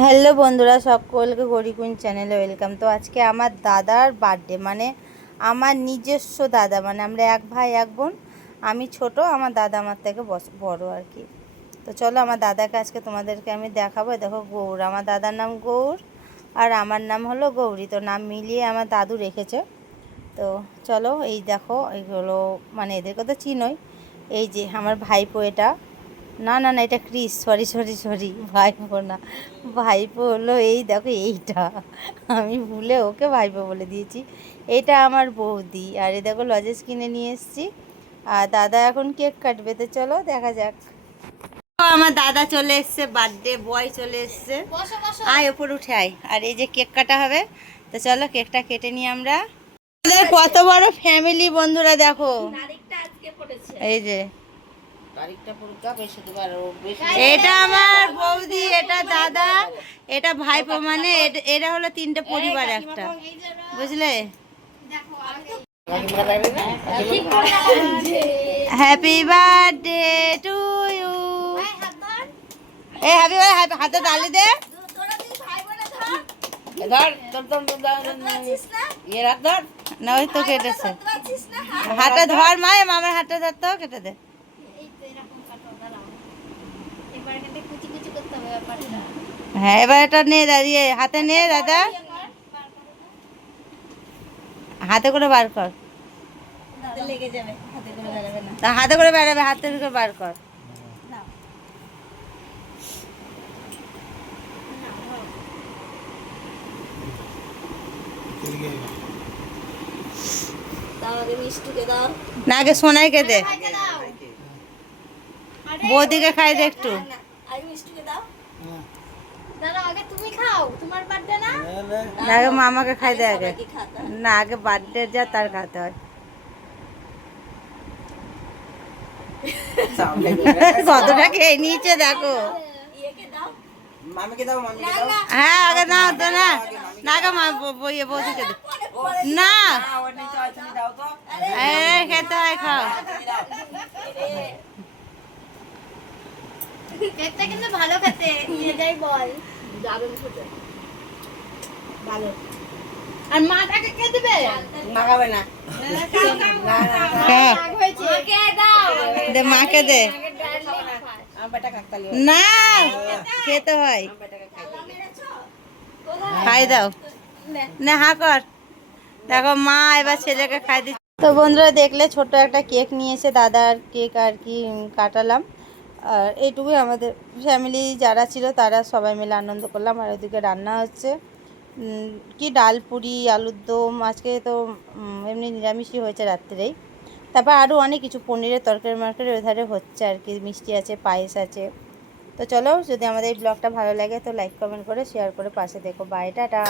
Hello বন্ধুরা, সকলকে গরিকুন চ্যানেলে ওয়েলকাম। তো আজকে আমার দাদার বার্থডে মানে আমার নিজস্ব দাদা মানে আমরা এক ভাই, এক বোন, আমি ছোট, আমার দাদা আমার থেকে বড় আর কি। তো চলো আমার দাদাকে আজকে তোমাদেরকে আমি দেখাবো। দেখো গৌর, আমার দাদার নাম গৌর আর আমার নাম হলো গৌরী। তো নাম মিলিয়ে আমার দাদু রেখেছে। তো চলো এই দেখো এইগুলো মানে এদেরকে তো চিনোই। এই যে আমার ভাইপো এটা। না না না এটা ক্রিস সরি সরি সরি ভাইপো না। ভাইপো হলো এই দেখো এইটা। আমি ভুলে ওকে ভাইপো বলে দিয়েছি। এটা আমার বৌদি। আর এই দেখো লজেস কিনে নিয়ে এসেছি। আর দাদা এখন কেক কাটবে তো চলো দেখা যাক। আমার দাদা চলে এসছে বার্থডে বয় চলে এসছে। আয় ওপর উঠে আয়। আর এই যে কেক কাটা হবে তো চলো কেকটা কেটে নিই আমরা। কত বড় ফ্যামিলি বন্ধুরা দেখো। এই যে এটা আমার বৌদি এটা দাদা এটা ভাইপো মানে এট- এরা হলো তিনটে পরিবার একটা। বুঝলে? হ্যাপি বার্থডে টু ইউ এই হ্যাপি বার্থডে হাতে তালি দে। না? ওই তো কেটেছে। হাতে ধর মা মামার হাতে ধর তো কেটে দে। হ্যাঁ এবার এটা নে দাঁড়িয়ে হাতে নে দাদা হাতে করে বার কর। হাতে করে বেড়াবে হাতে করে বার কর। না। আগে সোনাইকে দে। বৌদিকে খাই দে একটু। আগে তুমি খাও তোমার বার্থডে না? না আগে মামাকে খাই দে আগে না আগে বার্থডে যা তার খাতে হয়। কতটা খেয়ে নিয়েছে দেখো। মামিকে দাও মামিকে দাও। হ্যাঁ আগে না তো না। না আগে মা বইয়ে বৌদিকে না। ওর নিচে আছে তুমি দাও তো। এ খেতে হয় খাও। কেকটা কিন্তু ভালো খেতে। নিয়ে যাই বল। দারুণ খেতে। ভালো। আর মাটাকে কে দেবে? না হয়েছে। কে দাও? দে মাকে দে। আমার বেটা কাকতালি না! খেতে হয়। খাই দাও। না। হা কর। দেখো মা এবার ছেলেকে খাই দিচ্ছে। তো বন্ধুরা দেখলে ছোট একটা কেক নিয়েছে দাদার কেক আর কি কাটালাম। আর এইটুকুই আমাদের ফ্যামিলি যারা ছিল তারা সবাই মিলে আনন্দ করলাম। আর ওদিকে রান্না হচ্ছে। কি ডাল, পুরি, আলুর দম, আজকে তো এমনি নিরামিষই হয়েছে রাত্রেই। তারপর আরও অনেক কিছু, পনিরের তরকারি, মার্কারি ওধারে হচ্ছে আর কি। মিষ্টি আছে, পায়েস আছে। তো চলো, যদি আমাদের এই ব্লগটা ভালো লাগে, তো লাইক কমেন্ট করে শেয়ার করে পাশে দেখো। Bye tata.